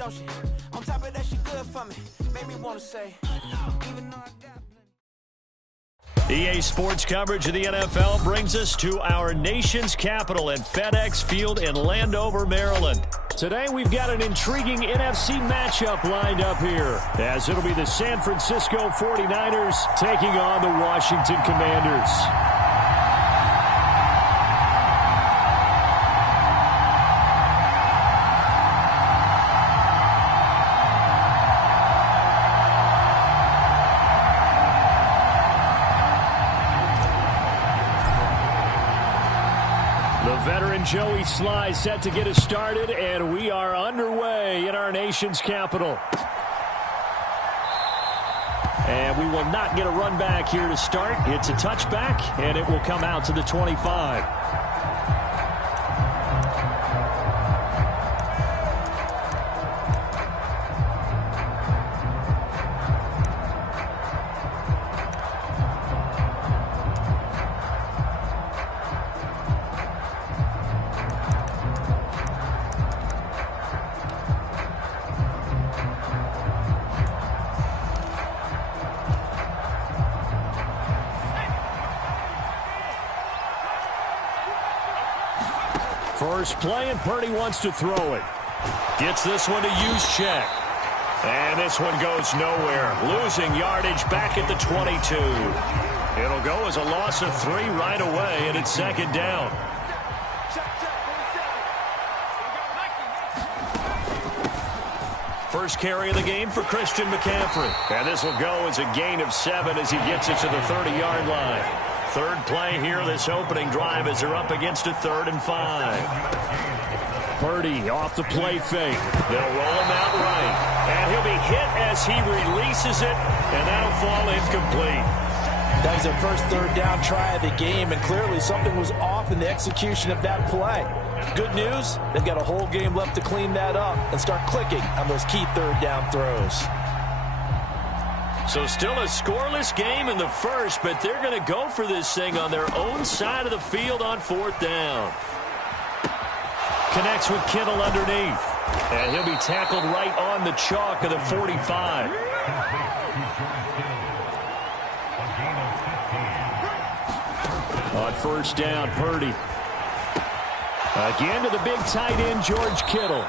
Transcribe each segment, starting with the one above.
don't she? On top of that, she good for me. Made me want to say, even though I got EA Sports coverage of the NFL brings us to our nation's capital at FedEx Field in Landover, Maryland. Today we've got an intriguing NFC matchup lined up here, as it'll be the San Francisco 49ers taking on the Washington Commanders. Veteran Joey Sly set to get us started, and we are underway in our nation's capital. And we will not get a run back here to start. It's a touchback, and it will come out to the 25. First play, and Purdy wants to throw it. Gets this one to Juszczyk. And this one goes nowhere. Losing yardage back at the 22. It'll go as a loss of 3 right away, and it's second down. First carry of the game for Christian McCaffrey. And this will go as a gain of 7 as he gets it to the 30-yard line. Third play here this opening drive as they're up against a 3rd and 5. Purdy off the play fake. They'll roll him out right. And he'll be hit as he releases it, and that'll fall incomplete. That was their first 3rd down try of the game, and clearly something was off in the execution of that play. Good news, they've got a whole game left to clean that up and start clicking on those key 3rd down throws. So still a scoreless game in the first, but they're going to go for this thing on their own side of the field on 4th down. Connects with Kittle underneath. And he'll be tackled right on the chalk of the 45. On 1st down, Purdy. Again to the big tight end, George Kittle.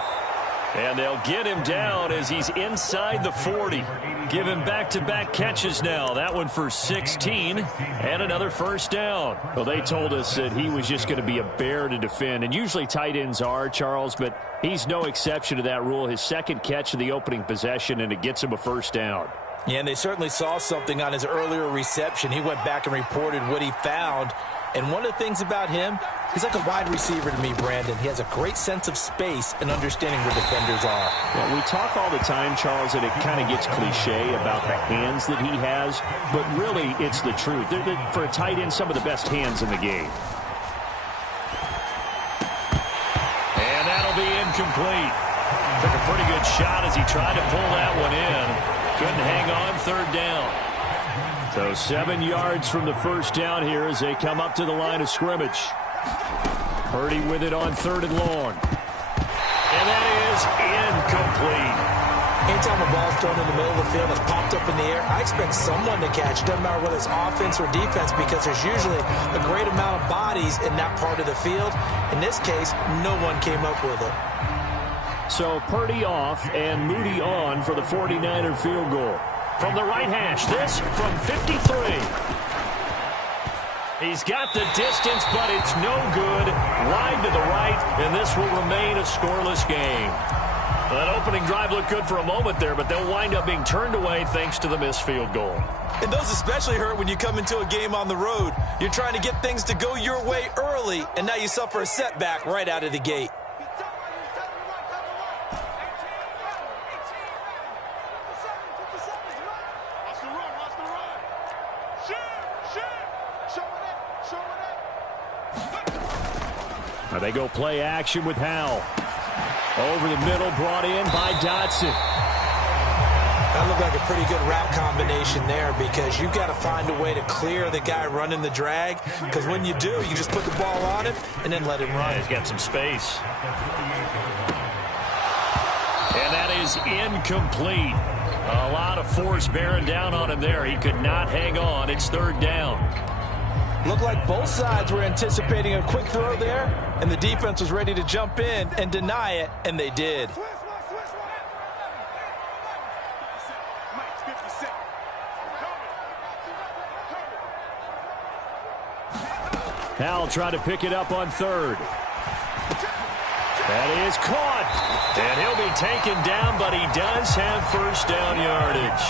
And they'll get him down as he's inside the 40. Give him back-to-back catches now. That one for 16 and another 1st down. Well, they told us that he was just going to be a bear to defend. And usually tight ends are, Charles, but he's no exception to that rule. His 2nd catch of the opening possession, and it gets him a 1st down. Yeah, and they certainly saw something on his earlier reception. He went back and reported what he found. And one of the things about him, he's like a wide receiver to me, Brandon. He has a great sense of space and understanding where defenders are. Well, we talk all the time, Charles, that it kind of gets cliche about the hands that he has, but really it's the truth. They're for a tight end, some of the best hands in the game. And that'll be incomplete. Took a pretty good shot as he tried to pull that one in. Couldn't hang on, 3rd down. So 7 yards from the 1st down here as they come up to the line of scrimmage. Purdy with it on 3rd and long. And that is incomplete. Anytime a ball's thrown in the middle of the field that's popped up in the air, I expect someone to catch. It doesn't matter whether it's offense or defense, because there's usually a great amount of bodies in that part of the field. In this case, no one came up with it. So Purdy off and Moody on for the 49er field goal. From the right hash, this from 53. He's got the distance, but it's no good. Wide to the right, and this will remain a scoreless game. That opening drive looked good for a moment there, but they'll wind up being turned away thanks to the missed field goal. And those especially hurt when you come into a game on the road. You're trying to get things to go your way early, and now you suffer a setback right out of the gate. Now they go play action with Howell. Over the middle, brought in by Dotson. That looked like a pretty good route combination there, because you've got to find a way to clear the guy running the drag, because when you do, you just put the ball on him and then let him run. He's got some space. And that is is incomplete. A lot of force bearing down on him there. He could not hang on. It's third down. Looked like both sides were anticipating a quick throw there, and the defense was ready to jump in and deny it, and they did. Howell tried to pick it up on third. That is caught. And he'll be taken down, but he does have first down yardage.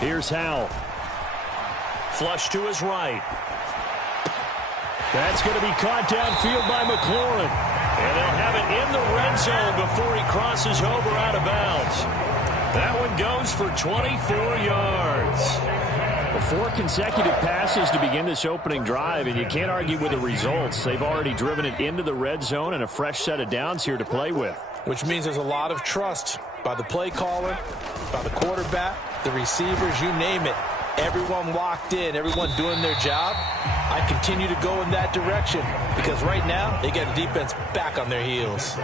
Here's Howell. Flush to his right. That's going to be caught downfield by McLaurin. And they'll have it in the red zone before he crosses over out of bounds. That one goes for 24 yards. 4 consecutive passes to begin this opening drive, and you can't argue with the results. They've already driven it into the red zone and a fresh set of downs here to play with. Which means there's a lot of trust by the play caller, by the quarterback, the receivers, you name it. Everyone locked in, everyone doing their job. I continue to go in that direction because right now they get the defense back on their heels.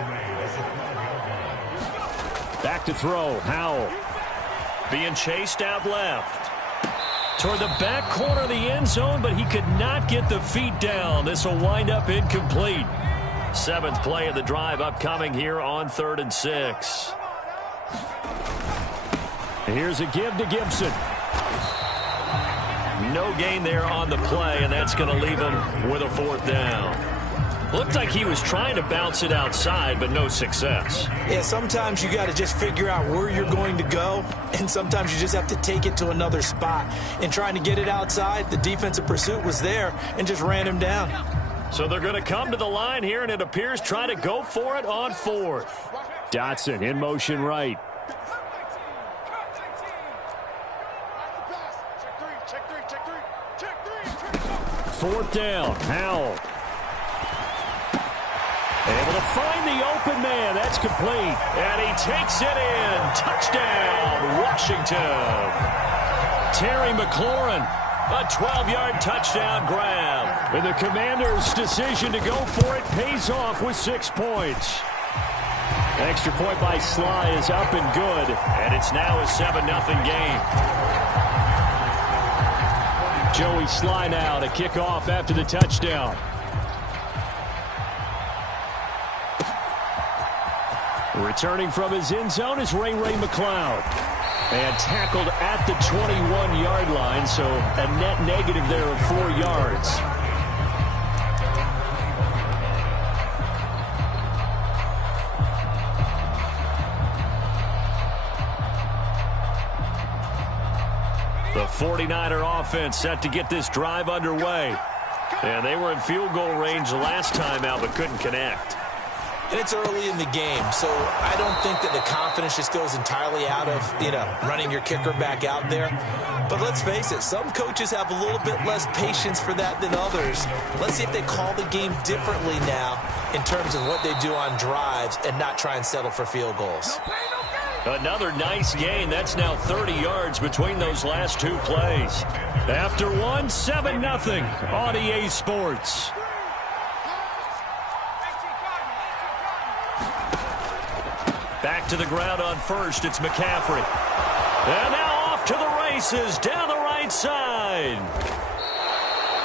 Back to throw, Howell. Being chased out left. Toward the back corner of the end zone, but he could not get the feet down. This will wind up incomplete. 7th play of the drive upcoming here on 3rd and 6. Here's a give to Gibson. No gain there on the play, and that's going to leave him with a 4th down. Looked like he was trying to bounce it outside, but no success. Yeah, sometimes you got to just figure out where you're going to go, and sometimes you just have to take it to another spot. And trying to get it outside, the defensive pursuit was there and just ran him down. So they're going to come to the line here, and it appears trying to go for it on 4th. Dotson in motion right. Fourth down, Howell. Able to find the open man. That's complete. And he takes it in. Touchdown, Washington. Terry McLaurin, a 12-yard touchdown grab. And the Commanders' decision to go for it pays off with 6 points. Extra point by Sly is up and good. And it's now a 7-0 game. Joey Sly now to kick off after the touchdown. Returning from his end zone is Ray McLeod. And tackled at the 21-yard line, so a net negative there of 4 yards. The 49er offense set to get this drive underway. And they were in field goal range last time out, but couldn't connect. And it's early in the game, so I don't think that the confidence just goes entirely out of, running your kicker back out there. But let's face it, some coaches have a little bit less patience for that than others. Let's see if they call the game differently now in terms of what they do on drives and not try and settle for field goals. Another nice gain. That's now 30 yards between those last 2 plays. After one, 7-0 on EA Sports. Back to the ground on first. It's McCaffrey. And now off to the races down the right side.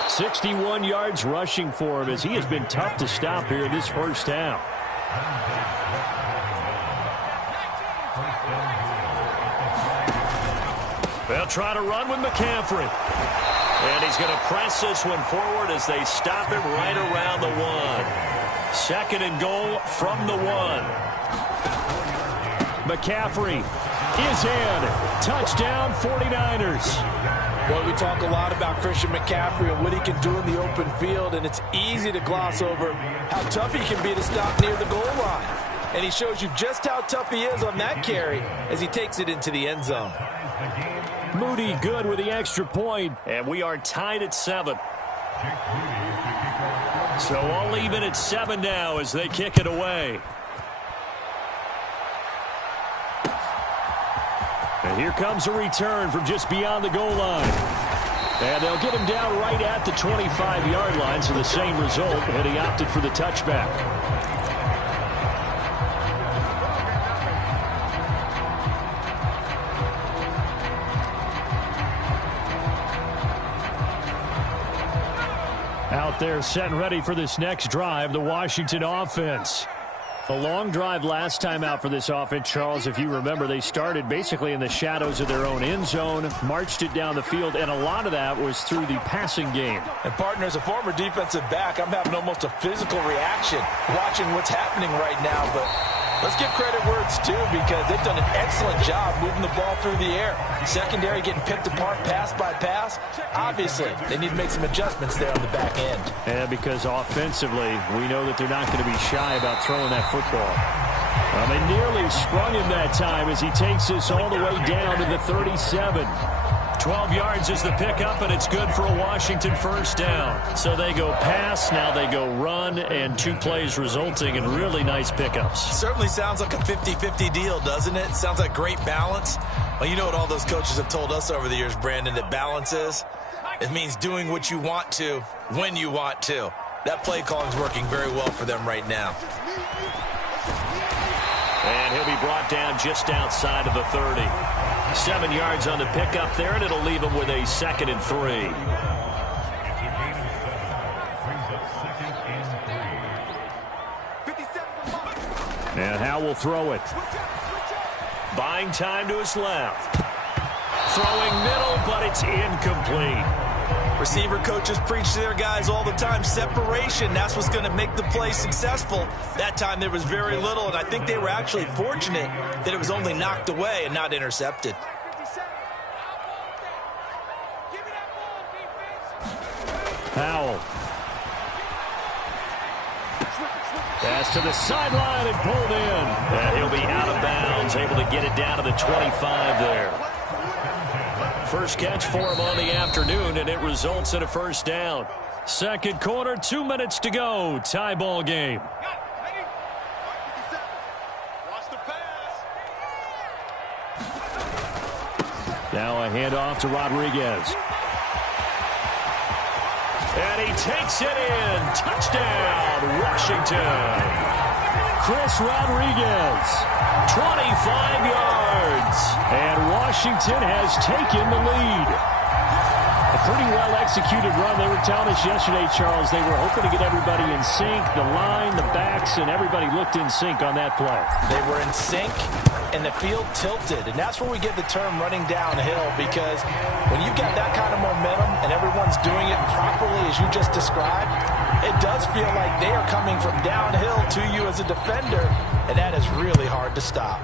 61 yards rushing for him as he has been tough to stop here in this first half. They'll try to run with McCaffrey. And he's going to press this one forward as they stop him right around the 1. 2nd and goal from the 1. McCaffrey is in. Touchdown, 49ers. Well, we talk a lot about Christian McCaffrey and what he can do in the open field, and it's easy to gloss over how tough he can be to stop near the goal line. And he shows you just how tough he is on that carry as he takes it into the end zone. Moody good with the extra point, and we are tied at 7. So all even at 7 now as they kick it away. And here comes a return from just beyond the goal line. And they'll get him down right at the 25-yard line, so the same result, and he opted for the touchback. Out there set and ready for this next drive, the Washington offense. A long drive last time out for this offense, Charles. If you remember, they started basically in the shadows of their own end zone, marched it down the field, and a lot of that was through the passing game. And, partner, as a former defensive back, I'm having almost a physical reaction watching what's happening right now. But let's give credit where it's due, because they've done an excellent job moving the ball through the air. Secondary getting picked apart pass by pass. Obviously, they need to make some adjustments there on the back end. And because offensively, we know that they're not going to be shy about throwing that football. Well, they nearly sprung him that time as he takes this all the way down to the 37. 12 yards is the pickup, and it's good for a Washington first down. So they go pass, now they go run, and 2 plays resulting in really nice pickups. Certainly sounds like a 50-50 deal, doesn't it? Sounds like great balance. Well, you know what all those coaches have told us over the years, Brandon, that balance is? It means doing what you want to when you want to. That play calling is working very well for them right now. And he'll be brought down just outside of the 30. 7 yards on the pickup there, and it'll leave him with a 2nd and 3. And Howe will throw it. Buying time to his left. Throwing middle, but it's incomplete. Receiver coaches preach to their guys all the time. Separation, that's what's going to make the play successful. That time there was very little, and I think they were actually fortunate that it was only knocked away and not intercepted. Powell. Pass to the sideline and pulled in. And he'll be out of bounds, able to get it down to the 25 there. First catch for him on the afternoon, and it results in a first down. Second quarter, 2 minutes to go. Tie ball game. Now a handoff to Rodriguez. And he takes it in. Touchdown, Washington. Chris Rodriguez, 25 yards. And Washington has taken the lead. A pretty well-executed run. They were telling us yesterday, Charles, they were hoping to get everybody in sync. The line, the backs, and everybody looked in sync on that play. They were in sync, and the field tilted. And that's where we get the term running downhill, because when you've got that kind of momentum and everyone's doing it properly as you just described, it does feel like they are coming from downhill to you as a defender, and that is really hard to stop.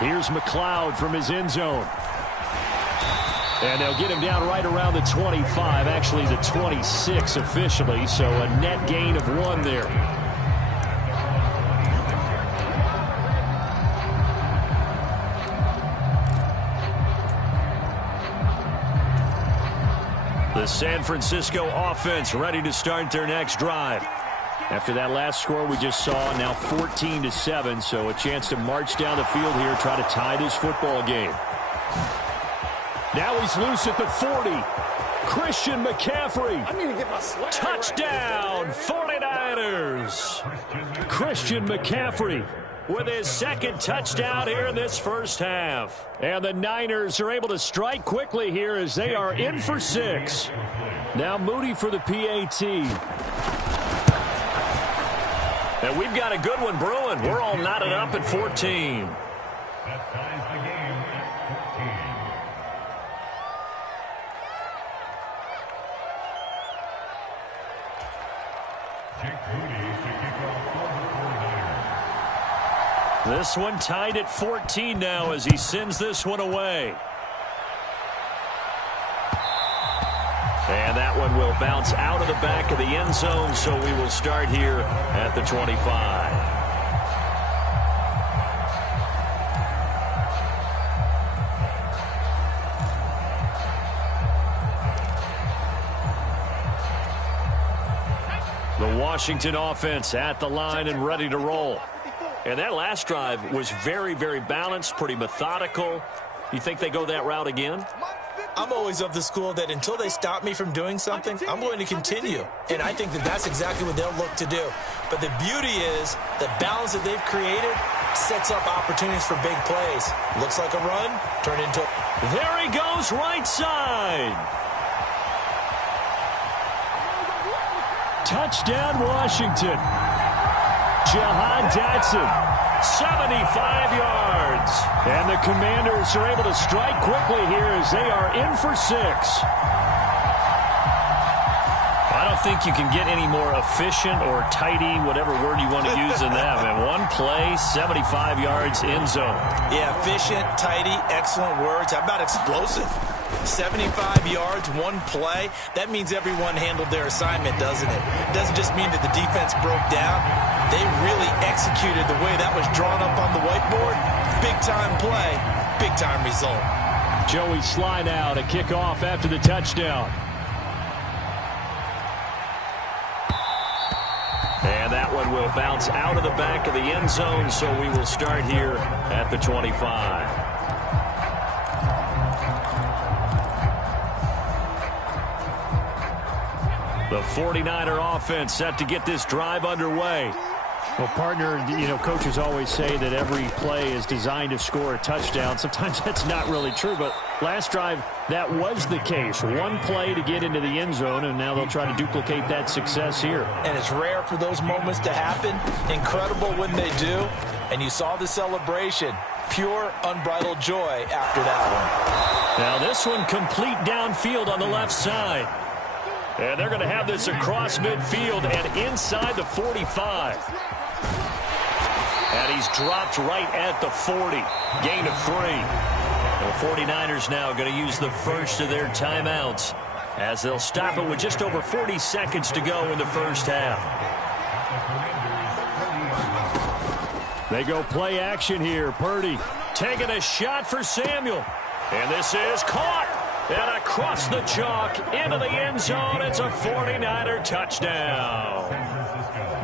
Here's McLeod from his end zone. And they'll get him down right around the 25, actually the 26 officially, so a net gain of 1 there. The San Francisco offense ready to start their next drive. After that last score we just saw, now 14-7, so a chance to march down the field here, try to tie this football game. Now he's loose at the 40. Christian McCaffrey. Touchdown, 49ers. Christian McCaffrey with his second touchdown here in this first half. And the Niners are able to strike quickly here as they are in for 6. Now Moody for the PAT. And we've got a good one brewing. We're all knotted up at 14. This one tied at 14 now as he sends this one away. And that one will bounce out of the back of the end zone, so we will start here at the 25. The Washington offense at the line and ready to roll. And that last drive was very, very balanced, pretty methodical. You think they go that route again? I'm always of the school that until they stop me from doing something, I'm going to continue. And I think that that's exactly what they'll look to do. But the beauty is the balance that they've created sets up opportunities for big plays. Looks like a run, turned into... There he goes, right side. Touchdown, Washington. Jahan Dotson, 75 yards. And the Commanders are able to strike quickly here as they are in for 6. I don't think you can get any more efficient or tidy, whatever word you want to use in that. Man, one play, 75 yards, end zone. Yeah, efficient, tidy, excellent words. How about explosive? 75 yards, one play. That means everyone handled their assignment, doesn't it? It doesn't just mean that the defense broke down. They really executed the way that was drawn up on the whiteboard. Big-time play, big-time result. Joey Sly now to kick off after the touchdown. And that one will bounce out of the back of the end zone, so we will start here at the 25. The 49er offense set to get this drive underway. Well, partner, coaches always say that every play is designed to score a touchdown. Sometimes that's not really true, but last drive, that was the case. One play to get into the end zone, and now they'll try to duplicate that success here. And it's rare for those moments to happen. Incredible when they do. And you saw the celebration. Pure, unbridled joy after that one. Now this one complete downfield on the left side. And they're going to have this across midfield and inside the 45. And he's dropped right at the 40. Gain of 3. The 49ers now going to use the first of their timeouts as they'll stop it with just over 40 seconds to go in the first half. They go play action here. Purdy taking a shot for Samuel. And this is caught. And across the chalk into the end zone. It's a 49er touchdown.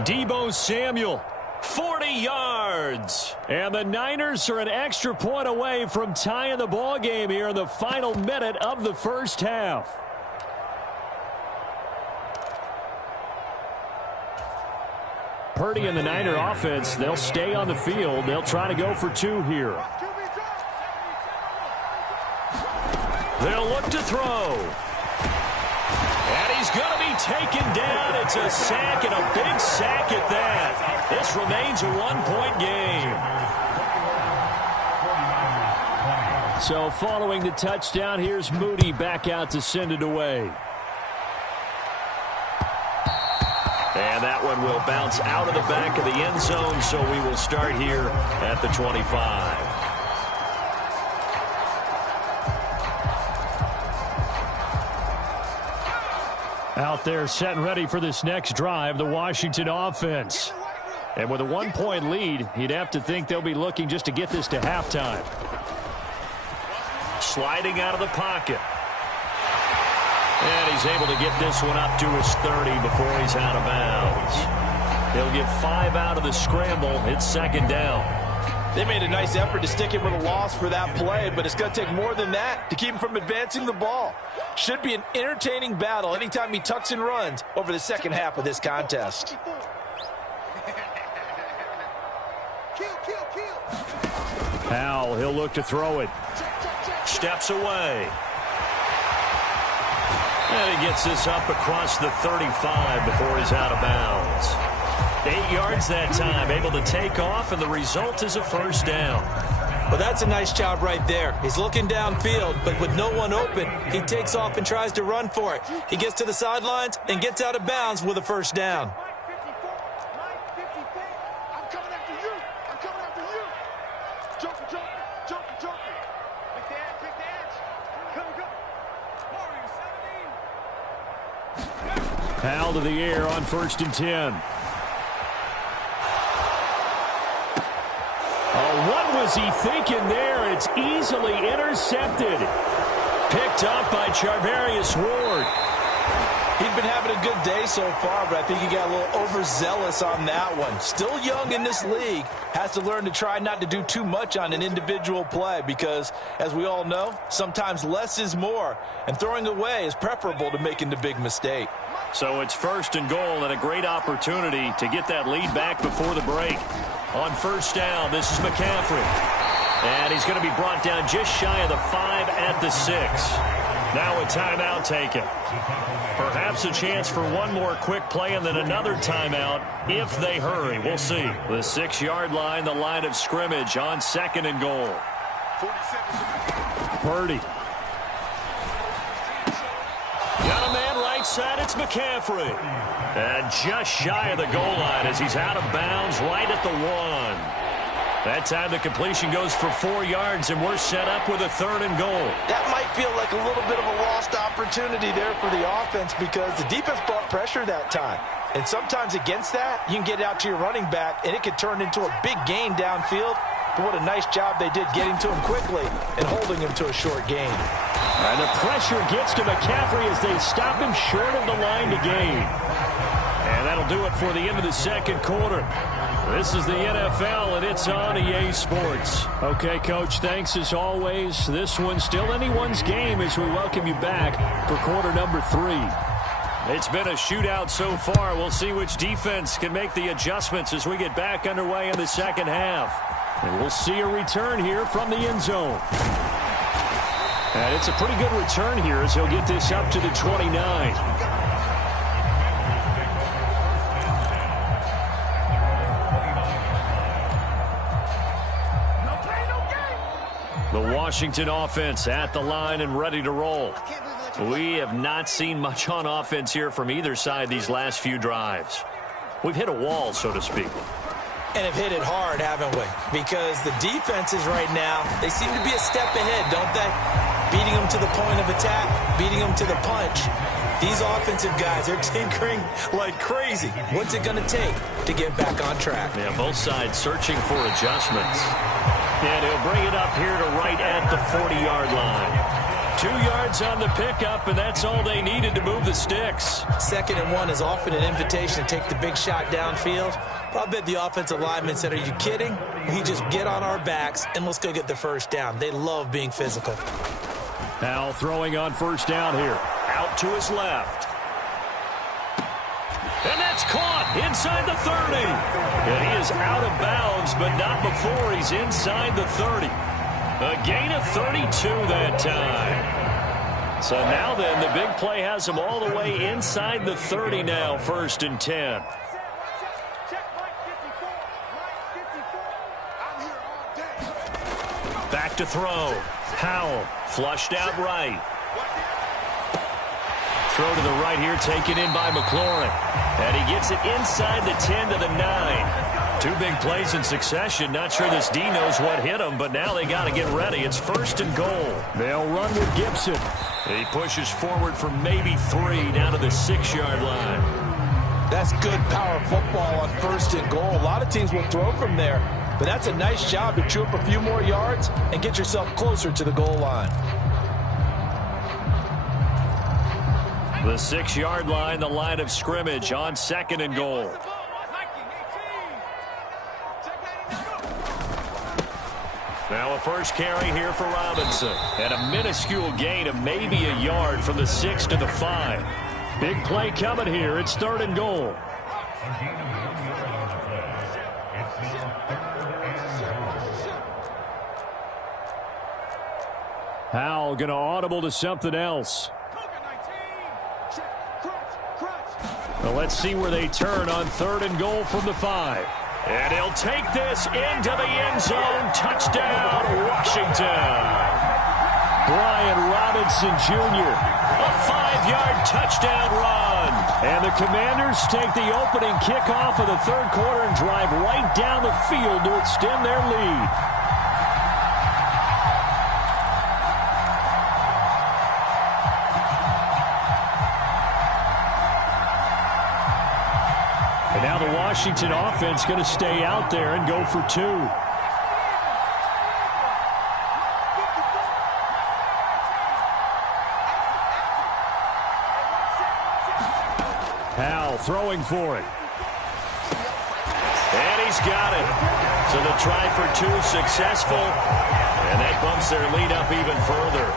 Deebo Samuel, 40 yards. And the Niners are an extra point away from tying the ball game here in the final minute of the first half. Purdy and the Niner offense, they'll stay on the field. They'll try to go for 2 here. They'll look to throw. And he's going to be taken down. It's a sack, and a big sack at that. This remains a 1-point game. So following the touchdown, here's Moody back out to send it away. And that one will bounce out of the back of the end zone, so we will start here at the 25. out there set and ready for this next drive, the Washington offense. And with a 1-point lead, you'd have to think they'll be looking just to get this to halftime. Sliding out of the pocket. And he's able to get this one up to his 30 before he's out of bounds. He'll get 5 out of the scramble. It's second down. They made a nice effort to stick him with a loss for that play, but it's going to take more than that to keep him from advancing the ball. Should be an entertaining battle anytime he tucks and runs over the second half of this contest. Powell, he'll look to throw it. Steps away. And he gets this up across the 35 before he's out of bounds. 8 yards that time, able to take off, and the result is a first down. Well, that's a nice job right there. He's looking downfield, but with no one open, he takes off and tries to run for it. He gets to the sidelines and gets out of bounds with a first down. Powell to the air on 1st and 10. Oh, what was he thinking there? It's easily intercepted. Picked up by Charvarius Ward. He's been having a good day so far, but I think he got a little overzealous on that one. Still young in this league. Has to learn to try not to do too much on an individual play because, as we all know, sometimes less is more. And throwing away is preferable to making the big mistake. So it's 1st and goal and a great opportunity to get that lead back before the break. On 1st down, this is McCaffrey. And he's going to be brought down just shy of the 5 at the 6. Now a timeout taken. Perhaps a chance for one more quick play and then another timeout if they hurry. We'll see. The 6-yard line, the line of scrimmage on 2nd and goal. Purdy. Got a man right side. It's McCaffrey. And just shy of the goal line as he's out of bounds right at the 1. That time the completion goes for 4 yards, and we're set up with a 3rd and goal. That might feel like a little bit of a lost opportunity there for the offense because the defense brought pressure that time. And sometimes against that, you can get out to your running back, and it could turn into a big gain downfield. But what a nice job they did getting to him quickly and holding him to a short gain. And the pressure gets to McCaffrey as they stop him short of the line to gain. And that'll do it for the end of the 2nd quarter. This is the NFL, and it's on EA Sports. Okay, Coach, thanks as always. This one's still anyone's game as we welcome you back for quarter number 3. It's been a shootout so far. We'll see which defense can make the adjustments as we get back underway in the 2nd half. And we'll see a return here from the end zone. And it's a pretty good return here as he'll get this up to the 29. The Washington offense at the line and ready to roll. We have not seen much on offense here from either side these last few drives. We've hit a wall, so to speak. And have hit it hard, haven't we? Because the defenses right now, they seem to be a step ahead, don't they? Beating them to the point of attack, beating them to the punch. These offensive guys are tinkering like crazy. What's it going to take to get back on track? Yeah, both sides searching for adjustments. And he'll bring it up here to right at the 40-yard line. 2 yards on the pickup, and that's all they needed to move the sticks. 2nd and 1 is often an invitation to take the big shot downfield. But I bet the offensive linemen said, are you kidding? We just get on our backs, and let's go get the 1st down. They love being physical. Now throwing on 1st down here. Out to his left. And that's caught inside the 30. And he is out of bounds, but not before he's inside the 30. A gain of 32 that time. So now then, the big play has him all the way inside the 30 now, 1st and 10. Back to throw. Howell flushed out right. Throw to the right here, taken in by McLaurin. And he gets it inside the 10 to the 9. 2 big plays in succession. Not sure this D knows what hit him, but now they got to get ready. It's 1st and goal. They'll run with Gibson. He pushes forward for maybe 3 down to the 6-yard line. That's good power football on 1st and goal. A lot of teams will throw from there, but that's a nice job to chew up a few more yards and get yourself closer to the goal line. The 6-yard line, the line of scrimmage on 2nd and goal. Now a first carry here for Robinson. And a minuscule gain of maybe a yard from the 6 to the 5. Big play coming here. It's 3rd and goal. Howell going to audible to something else. Well, let's see where they turn on 3rd and goal from the 5. And he'll take this into the end zone. Touchdown, Washington. Brian Robinson Jr. A 5-yard touchdown run. And the Commanders take the opening kickoff of the 3rd quarter and drive right down the field to extend their lead. And now the Washington offense going to stay out there and go for 2. Howell throwing for it. And he's got it. So the try for two successful. And that bumps their lead up even further.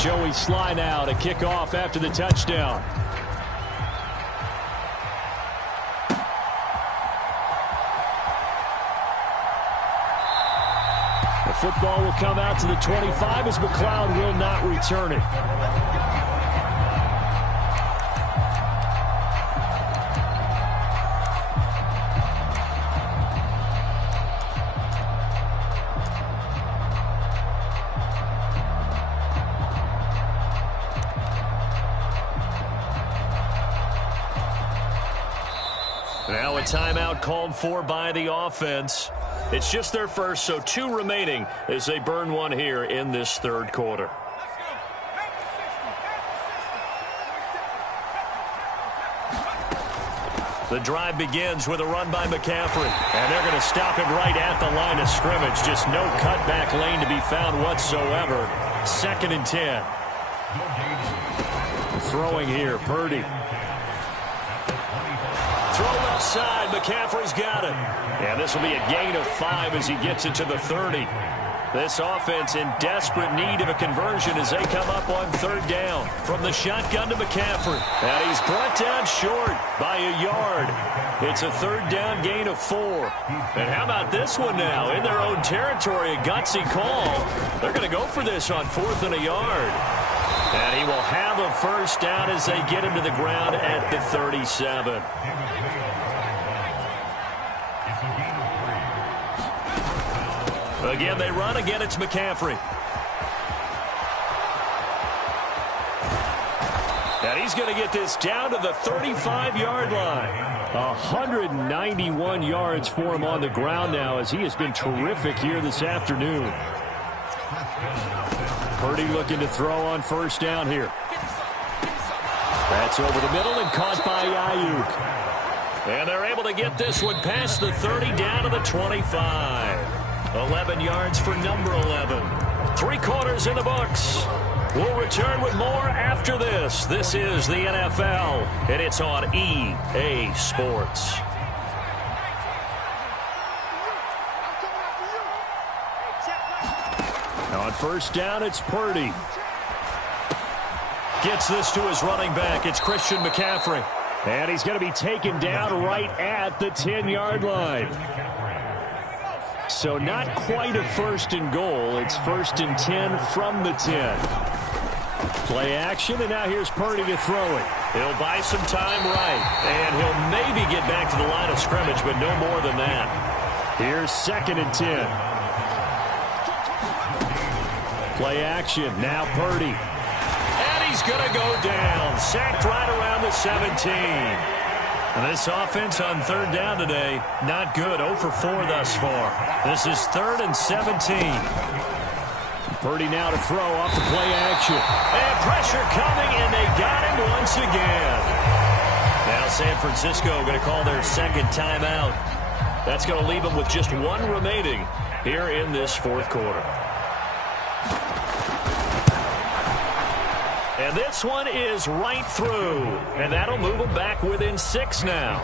Joey Sly now to kick off after the touchdown. The football will come out to the 25 as McLeod will not return it. Now a timeout called for by the offense. It's just their first, so 2 remaining as they burn one here in this third quarter. The drive begins with a run by McCaffrey, and they're going to stop him right at the line of scrimmage. Just no cutback lane to be found whatsoever. 2nd and 10. Throwing here, Purdy. Throw left side. McCaffrey's got it. And this will be a gain of 5 as he gets it to the 30. This offense in desperate need of a conversion as they come up on 3rd down. From the shotgun to McCaffrey. And he's brought down short by a yard. It's a 3rd down gain of 4. And how about this one now? In their own territory, a gutsy call. They're going to go for this on 4th and a yard. And he will have a 1st down as they get him to the ground at the 37. Again, they run. Again, it's McCaffrey. And he's going to get this down to the 35-yard line. 191 yards for him on the ground now as he has been terrific here this afternoon. Purdy looking to throw on 1st down here. That's over the middle and caught by Ayuk. And they're able to get this one past the 30 down to the 25. 11 yards for number 11. 3 quarters in the books. We'll return with more after this. This is the NFL, and it's on EA Sports. On 1st down, it's Purdy. Gets this to his running back. It's Christian McCaffrey. And he's going to be taken down right at the 10-yard line. So not quite a 1st and goal. It's 1st and 10 from the 10. Play action, and now here's Purdy to throw it. He'll buy some time right, and he'll maybe get back to the line of scrimmage, but no more than that. Here's 2nd and 10. Play action, now Purdy. And he's going to go down. Sacked right around the 17. And this offense on 3rd down today, not good. 0 for 4 thus far. This is 3rd and 17. Purdy now to throw off the play action. And pressure coming, and they got him once again. Now San Francisco going to call their 2nd timeout. That's going to leave them with just 1 remaining here in this 4th quarter. And this one is right through. And that'll move them back within 6 now.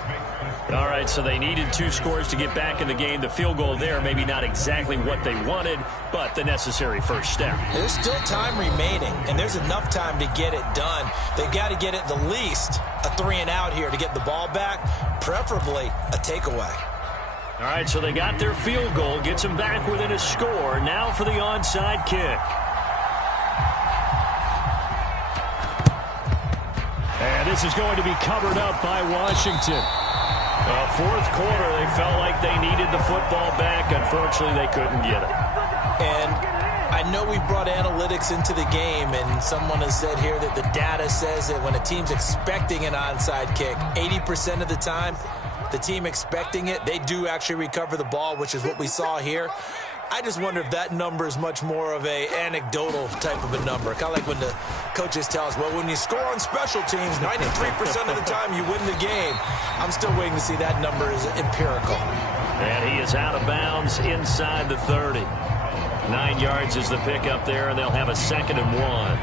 All right, so they needed 2 scores to get back in the game. The field goal there, maybe not exactly what they wanted, but the necessary 1st step. There's still time remaining, and there's enough time to get it done. They've got to get it the least a 3 and out here to get the ball back, preferably a takeaway. All right, so they got their field goal, gets them back within a score. Now for the onside kick. And this is going to be covered up by Washington. 4th quarter, they felt like they needed the football back. Unfortunately, they couldn't get it. And I know we brought analytics into the game, and someone has said here that the data says that when a team's expecting an onside kick, 80% of the time, the team expecting it, they do actually recover the ball, which is what we saw here. I just wonder if that number is much more of a anecdotal type of a number. Kind of like when the coaches tell us, well, when you score on special teams, 93% of the time you win the game. I'm still waiting to see that number is empirical. And he is out of bounds inside the 30. 9 yards is the pickup there, and they'll have a 2nd and 1.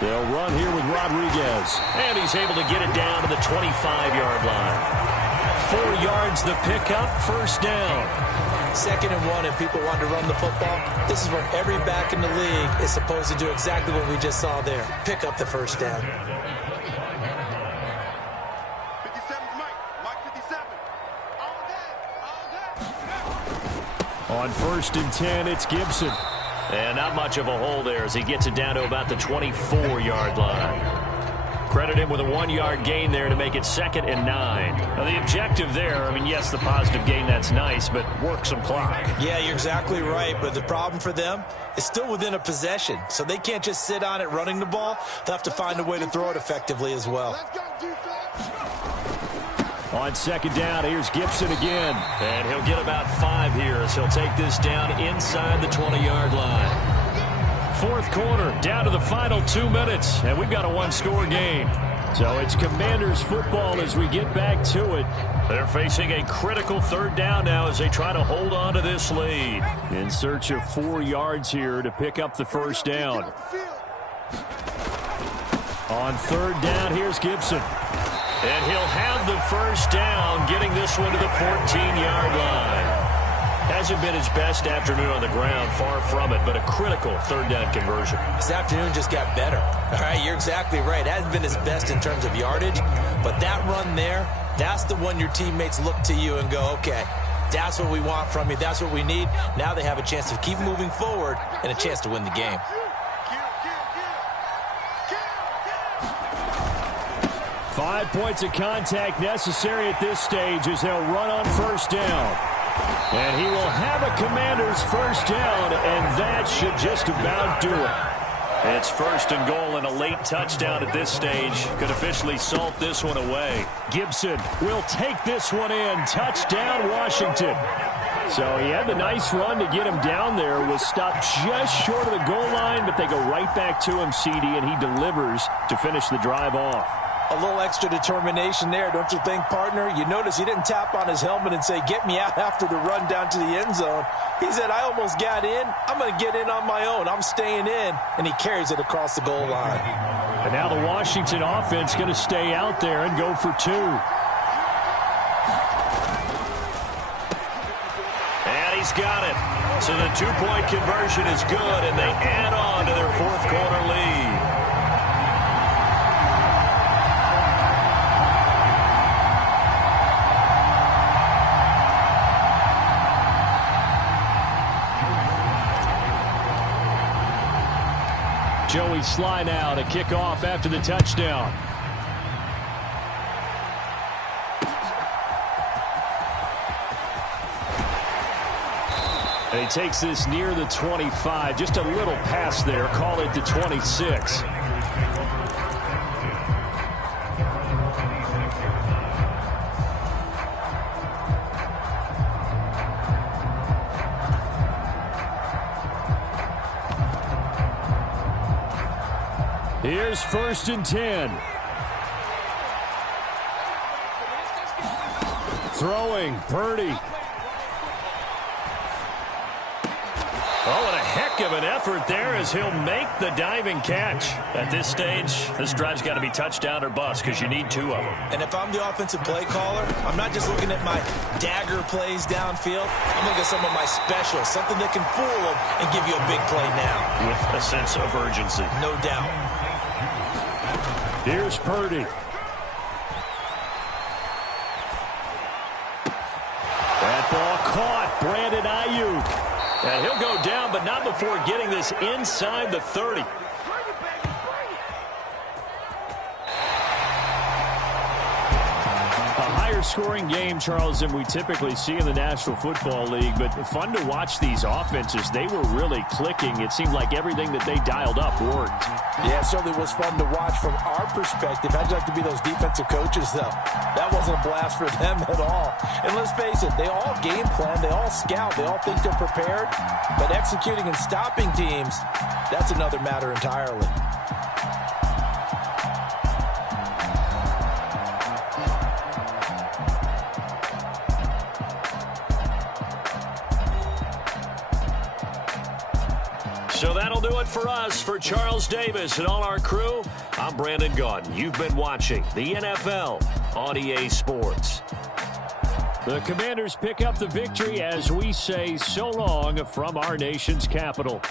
They'll run here with Rodriguez. And he's able to get it down to the 25-yard line. 4 yards the pickup, 1st down. 2nd and 1, and people want to run the football. This is where every back in the league is supposed to do exactly what we just saw there. Pick up the 1st down. 57's Mike 57. On 1st and 10, it's Gibson. And not much of a hole there as he gets it down to about the 24-yard line. Credit him with a 1-yard gain there to make it 2nd and 9. Now, the objective there, I mean, yes, the positive gain, that's nice, but work some clock. Yeah, you're exactly right, but the problem for them is still within a possession, so they can't just sit on it running the ball. They'll have to find a way to throw it effectively as well. Let's go, defense. On 2nd down, here's Gibson again. And he'll get about 5 here as he'll take this down inside the 20-yard line. 4th quarter, down to the final 2 minutes, and we've got a 1-score game. So it's Commanders football as we get back to it. They're facing a critical 3rd down now as they try to hold on to this lead. In search of 4 yards here to pick up the 1st down. On 3rd down, here's Gibson. And he'll have the 1st down, getting this one to the 14-yard line. Hasn't been his best afternoon on the ground, far from it, but a critical 3rd down conversion. This afternoon just got better. All right, you're exactly right. It hasn't been his best in terms of yardage, but that run there, that's the one your teammates look to you and go, okay, that's what we want from you. That's what we need. Now they have a chance to keep moving forward and a chance to win the game. 5 points of contact necessary at this stage as they'll run on 1st down. And he will have a Commander's 1st down, and that should just about do it. It's 1st and goal and a late touchdown at this stage. Could officially salt this one away. Gibson will take this one in. Touchdown, Washington. So he had the nice run to get him down there. Was stopped just short of the goal line, but they go right back to him, CD, and he delivers to finish the drive off. A little extra determination there, don't you think, partner? You notice he didn't tap on his helmet and say, get me out after the run down to the end zone. He said, I almost got in. I'm going to get in on my own. I'm staying in. And he carries it across the goal line. And now the Washington offense going to stay out there and go for 2. And he's got it. So the 2-point conversion is good, and they add on to their 4th quarter lead. Joey Sly now to kick off after the touchdown. And he takes this near the 25. Just a little pass there. Call it the 26. Here's 1st and 10. Throwing, Purdy. Oh, and a heck of an effort there as he'll make the diving catch. At this stage, this drive's got to be touchdown or bust because you need 2 of them. And if I'm the offensive play caller, I'm not just looking at my dagger plays downfield. I'm looking at some of my specials, something that can fool them and give you a big play now. With a sense of urgency. No doubt. Here's Purdy. That ball caught. Brandon Ayuk. And he'll go down, but not before getting this inside the 30. A higher scoring game, Charles, than we typically see in the National Football League, but fun to watch these offenses. They were really clicking. It seemed like everything that they dialed up worked. Yeah, it certainly was fun to watch from our perspective. How'd you like to be those defensive coaches, though? That wasn't a blast for them at all. And let's face it, they all game plan, they all scout, they all think they're prepared, but executing and stopping teams, that's another matter entirely. So that'll do it for us. For Charles Davis and all our crew, I'm Brandon Gaudin. You've been watching the NFL on EA Sports. The Commanders pick up the victory as we say so long from our nation's capital.